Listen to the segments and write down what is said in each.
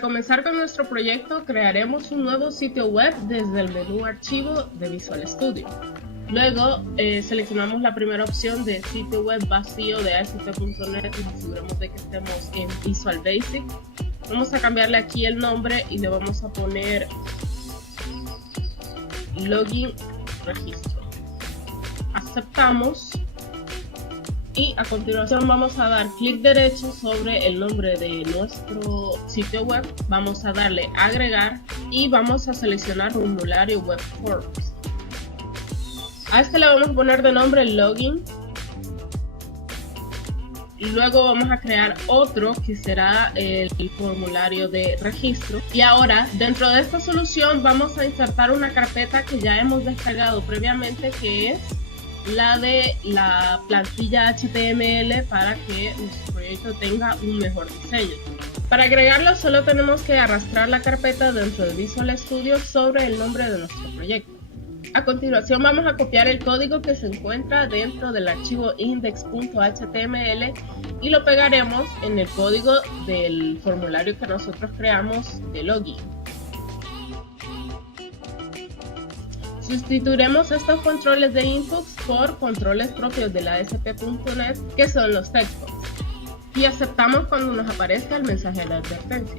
Para comenzar con nuestro proyecto, crearemos un nuevo sitio web desde el menú Archivo de Visual Studio. Luego seleccionamos la primera opción de sitio web vacío de ASP.NET y aseguramos de que estemos en Visual Basic. Vamos a cambiarle aquí el nombre y le vamos a poner Login Registro. Aceptamos y a continuación vamos a dar clic derecho sobre el nombre de nuestro sitio web. Vamos a darle agregar y vamos a seleccionar formulario web forms. A este le vamos a poner de nombre login y luego vamos a crear otro que será el formulario de registro. Y ahora dentro de esta solución vamos a insertar una carpeta que ya hemos descargado previamente, que es la de la plantilla HTML para que nuestro proyecto tenga un mejor diseño. Para agregarlo solo tenemos que arrastrar la carpeta dentro de Visual Studio sobre el nombre de nuestro proyecto. A continuación vamos a copiar el código que se encuentra dentro del archivo index.html y lo pegaremos en el código del formulario que nosotros creamos de login. Sustituiremos estos controles de inputs por controles propios de la ASP.NET, que son los textos, y aceptamos cuando nos aparezca el mensaje de advertencia.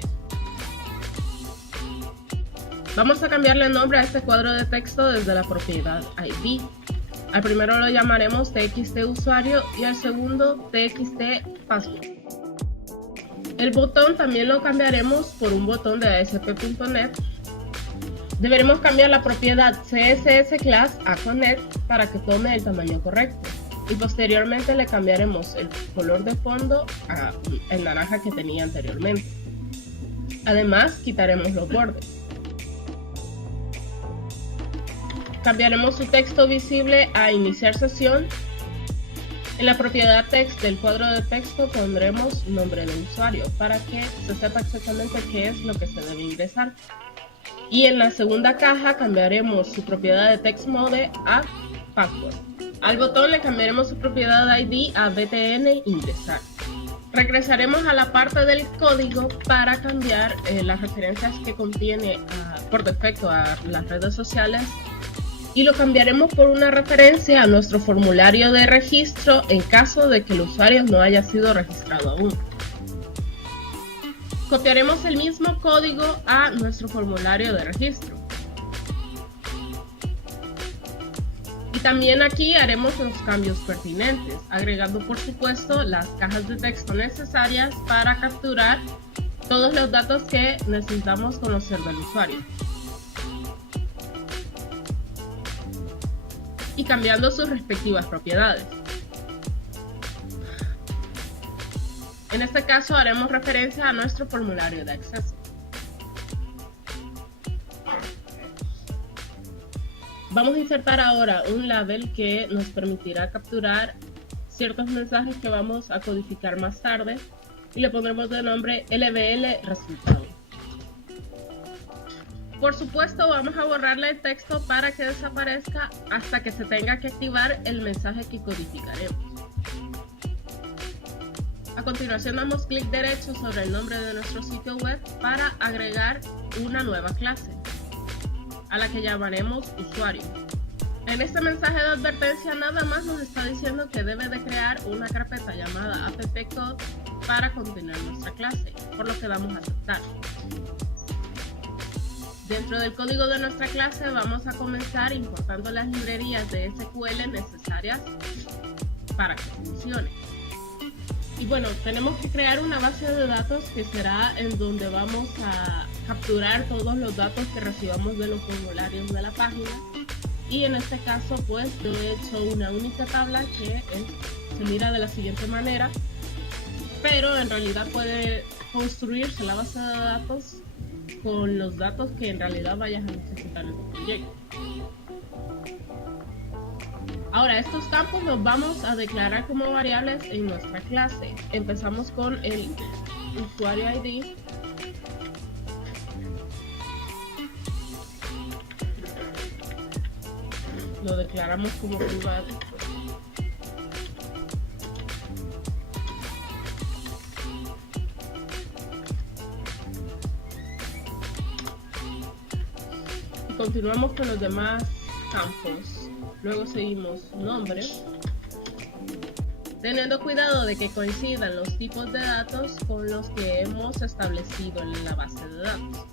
Vamos a cambiarle el nombre a este cuadro de texto desde la propiedad ID. Al primero lo llamaremos txt usuario y al segundo txt password. El botón también lo cambiaremos por un botón de ASP.NET. Deberemos cambiar la propiedad CSS class a connect para que tome el tamaño correcto. Y posteriormente le cambiaremos el color de fondo a el naranja que tenía anteriormente. Además, quitaremos los bordes. Cambiaremos su texto visible a iniciar sesión. En la propiedad text del cuadro de texto pondremos nombre del usuario para que se sepa exactamente qué es lo que se debe ingresar. Y en la segunda caja cambiaremos su propiedad de text mode a password. Al botón le cambiaremos su propiedad ID a btn ingresar. Regresaremos a la parte del código para cambiar las referencias que contiene por defecto a las redes sociales y lo cambiaremos por una referencia a nuestro formulario de registro en caso de que el usuario no haya sido registrado aún. Copiaremos el mismo código a nuestro formulario de registro. Y también aquí haremos los cambios pertinentes, agregando por supuesto las cajas de texto necesarias para capturar todos los datos que necesitamos conocer del usuario. Y cambiando sus respectivas propiedades. En este caso haremos referencia a nuestro formulario de acceso. Vamos a insertar ahora un label que nos permitirá capturar ciertos mensajes que vamos a codificar más tarde y le pondremos de nombre LBL resultado. Por supuesto, vamos a borrarle el texto para que desaparezca hasta que se tenga que activar el mensaje que codificaremos. A continuación damos clic derecho sobre el nombre de nuestro sitio web para agregar una nueva clase, a la que llamaremos usuario. En este mensaje de advertencia nada más nos está diciendo que debe de crear una carpeta llamada appcode para contener nuestra clase, por lo que damos a aceptar. Dentro del código de nuestra clase vamos a comenzar importando las librerías de SQL necesarias para que funcione. Y bueno, tenemos que crear una base de datos que será en donde vamos a capturar todos los datos que recibamos de los formularios de la página. Y en este caso pues yo he hecho una única tabla que se mira de la siguiente manera, pero en realidad puede construirse la base de datos con los datos que en realidad vayas a necesitar en tu proyecto. Ahora, estos campos los vamos a declarar como variables en nuestra clase. Empezamos con el usuario ID. Lo declaramos como privado. continuamos con los demás campos. Luego seguimos nombre, teniendo cuidado de que coincidan los tipos de datos con los que hemos establecido en la base de datos.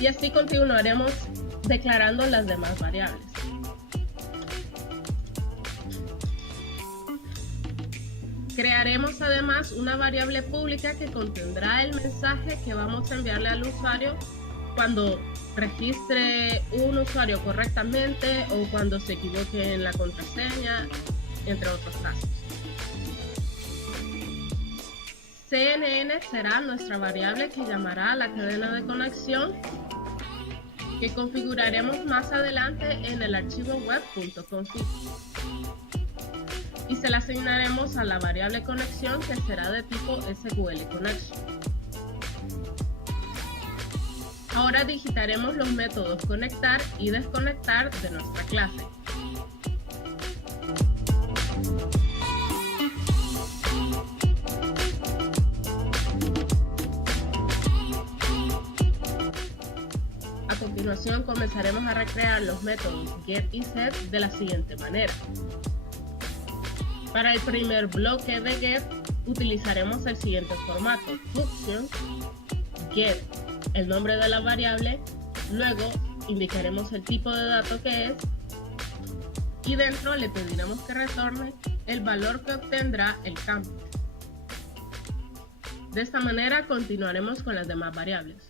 Y así continuaremos declarando las demás variables. Crearemos además una variable pública que contendrá el mensaje que vamos a enviarle al usuario cuando registre un usuario correctamente o cuando se equivoque en la contraseña, entre otros casos. CNN será nuestra variable que llamará a la cadena de conexión, que configuraremos más adelante en el archivo web.config. Y se la asignaremos a la variable conexión, que será de tipo SQL Connection. Ahora digitaremos los métodos conectar y desconectar de nuestra clase. A continuación comenzaremos a recrear los métodos get y set de la siguiente manera. Para el primer bloque de get utilizaremos el siguiente formato: function get el nombre de la variable, luego indicaremos el tipo de dato que es y dentro le pediremos que retorne el valor que obtendrá el campo. De esta manera continuaremos con las demás variables.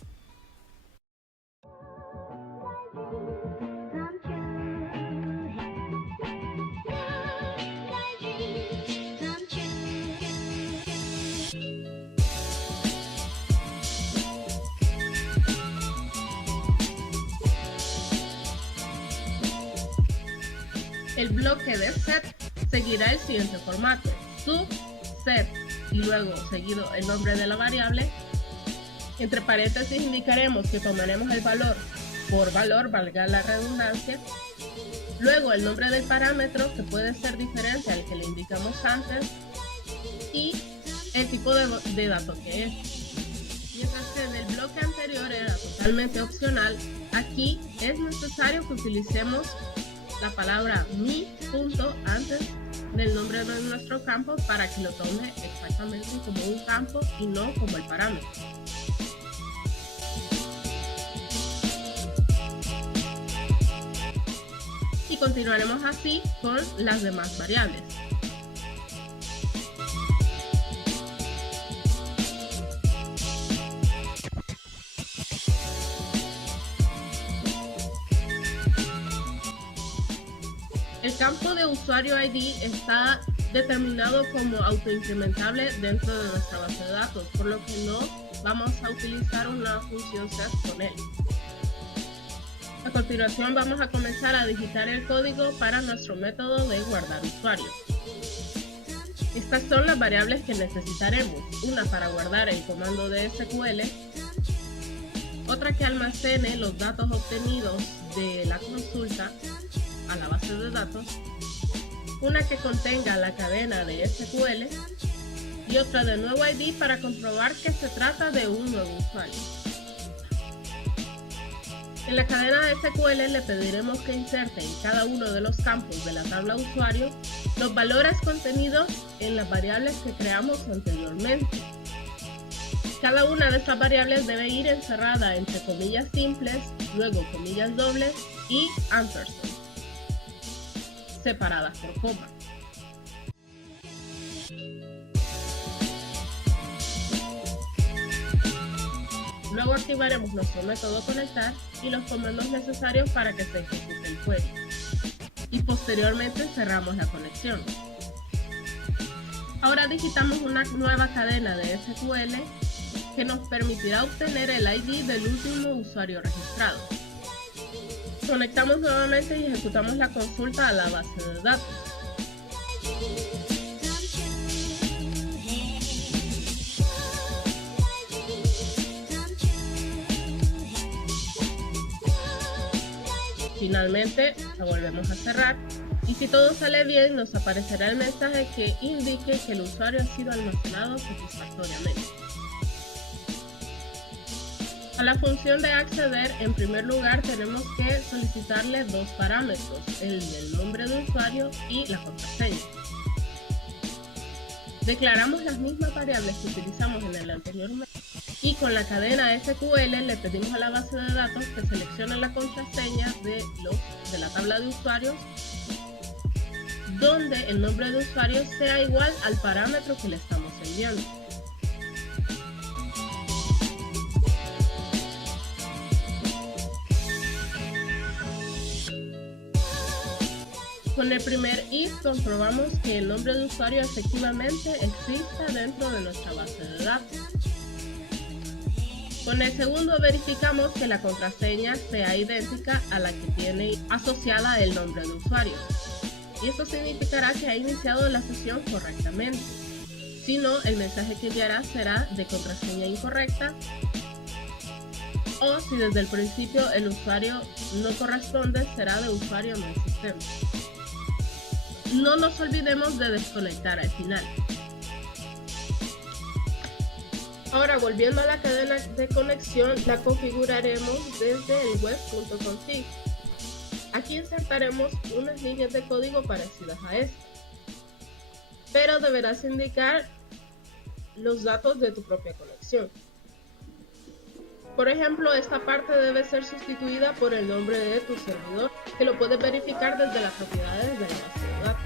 El bloque de set seguirá el siguiente formato: sub, set y luego seguido el nombre de la variable. Entre paréntesis indicaremos que tomaremos el valor por valor, valga la redundancia. Luego el nombre del parámetro, que puede ser diferente al que le indicamos antes, y el tipo de dato que es. Mientras que en el bloque anterior era totalmente opcional, aquí es necesario que utilicemos la palabra mi punto antes del nombre de nuestro campo para que lo tome exactamente como un campo y no como el parámetro. Y continuaremos así con las demás variables. El campo de usuario ID está determinado como autoincrementable dentro de nuestra base de datos, por lo que no vamos a utilizar una función set con él. A continuación vamos a comenzar a digitar el código para nuestro método de guardar usuario. Estas son las variables que necesitaremos: una para guardar el comando de SQL, otra que almacene los datos obtenidos de la consulta a la base de datos, una que contenga la cadena de SQL y otra de nuevo ID para comprobar que se trata de un nuevo usuario. En la cadena de SQL le pediremos que inserte en cada uno de los campos de la tabla usuario los valores contenidos en las variables que creamos anteriormente. Cada una de estas variables debe ir encerrada entre comillas simples, luego comillas dobles y ampersand, separadas por coma. Luego activaremos nuestro método conectar y los comandos necesarios para que se ejecute el query. Y posteriormente cerramos la conexión. Ahora digitamos una nueva cadena de SQL que nos permitirá obtener el ID del último usuario registrado. Conectamos nuevamente y ejecutamos la consulta a la base de datos. Finalmente la volvemos a cerrar y si todo sale bien nos aparecerá el mensaje que indique que el usuario ha sido almacenado satisfactoriamente. A la función de acceder, en primer lugar tenemos que solicitarle dos parámetros, el del nombre de usuario y la contraseña. Declaramos las mismas variables que utilizamos en el anterior método y con la cadena SQL le pedimos a la base de datos que seleccione la contraseña de la tabla de usuarios donde el nombre de usuario sea igual al parámetro que le estamos enviando. Con el primer if comprobamos que el nombre de usuario efectivamente exista dentro de nuestra base de datos. Con el segundo verificamos que la contraseña sea idéntica a la que tiene asociada el nombre de usuario. Y esto significará que ha iniciado la sesión correctamente. Si no, el mensaje que enviará será de contraseña incorrecta, o si desde el principio el usuario no corresponde, será de usuario no existente. No nos olvidemos de desconectar al final. Ahora, volviendo a la cadena de conexión, la configuraremos desde el web.config. Aquí insertaremos unas líneas de código parecidas a esta, pero deberás indicar los datos de tu propia conexión. Por ejemplo, esta parte debe ser sustituida por el nombre de tu servidor, que lo puedes verificar desde las propiedades de la base de datos.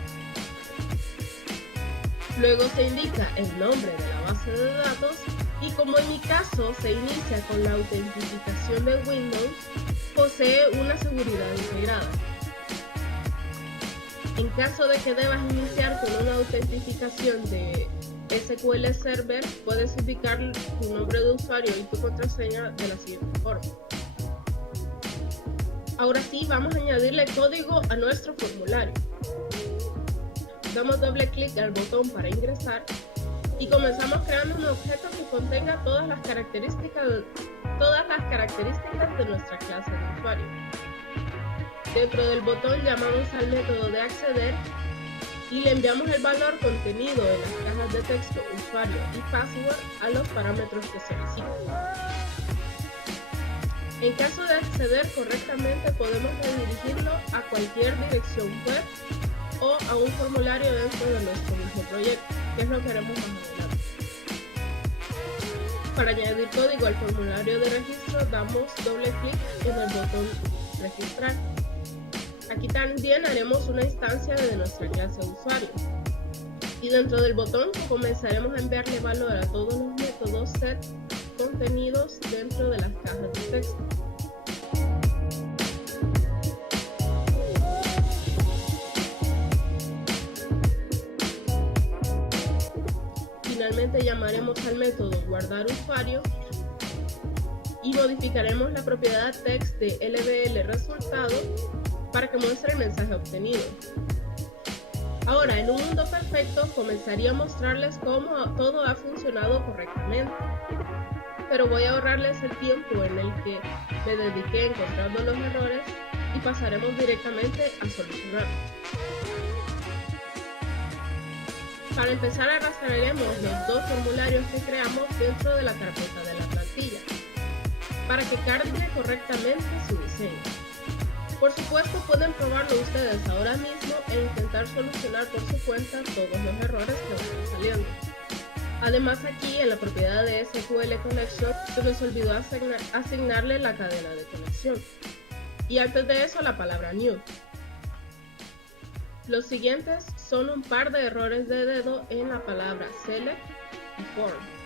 Luego se indica el nombre de la base de datos y, como en mi caso se inicia con la autentificación de Windows, posee una seguridad integrada. En caso de que debas iniciar con una autentificación de SQL Server, puedes indicar tu nombre de usuario y tu contraseña de la siguiente forma. Ahora sí, vamos a añadirle código a nuestro formulario. Damos doble clic al botón para ingresar y comenzamos creando un objeto que contenga todas las características de nuestra clase de usuario. Dentro del botón llamamos al método de acceder y le enviamos el valor contenido en las cajas de texto usuario y password a los parámetros que solicitamos. En caso de acceder correctamente, podemos redirigirlo a cualquier dirección web o a un formulario dentro de nuestro mismo proyecto, que es lo que haremos más adelante. Para añadir código al formulario de registro, damos doble clic en el botón registrar. Aquí también haremos una instancia de nuestra clase de usuario. Y dentro del botón comenzaremos a enviarle valor a todos los métodos set contenidos dentro de las cajas de texto. Finalmente llamaremos al método guardar usuario y modificaremos la propiedad text de LBL resultado para que muestre el mensaje obtenido. Ahora, en un mundo perfecto, comenzaría a mostrarles cómo todo ha funcionado correctamente, pero voy a ahorrarles el tiempo en el que me dediqué encontrando los errores y pasaremos directamente a solucionarlos. Para empezar, arrastraremos los dos formularios que creamos dentro de la carpeta de la plantilla para que cargue correctamente su diseño. Por supuesto, pueden probarlo ustedes ahora mismo e intentar solucionar por su cuenta todos los errores que vayan saliendo. Además, aquí en la propiedad de SQL Connection se nos olvidó asignarle la cadena de conexión y antes de eso la palabra new. Los siguientes son un par de errores de dedo en la palabra select y form.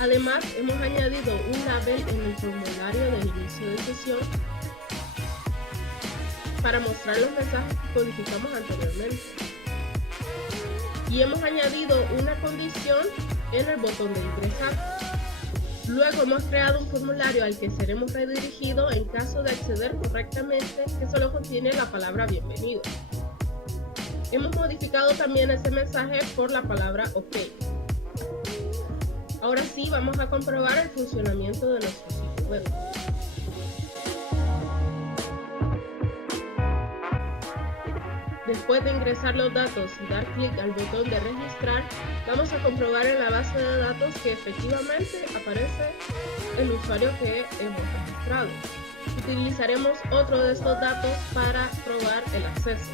Además, hemos añadido un label en el formulario del inicio de sesión para mostrar los mensajes que codificamos anteriormente. Y hemos añadido una condición en el botón de ingresar. Luego hemos creado un formulario al que seremos redirigidos en caso de acceder correctamente, que solo contiene la palabra bienvenido. Hemos modificado también ese mensaje por la palabra OK. Ahora sí, vamos a comprobar el funcionamiento de nuestro sitio web. Después de ingresar los datos y dar clic al botón de registrar, vamos a comprobar en la base de datos que efectivamente aparece el usuario que hemos registrado. Utilizaremos otro de estos datos para probar el acceso.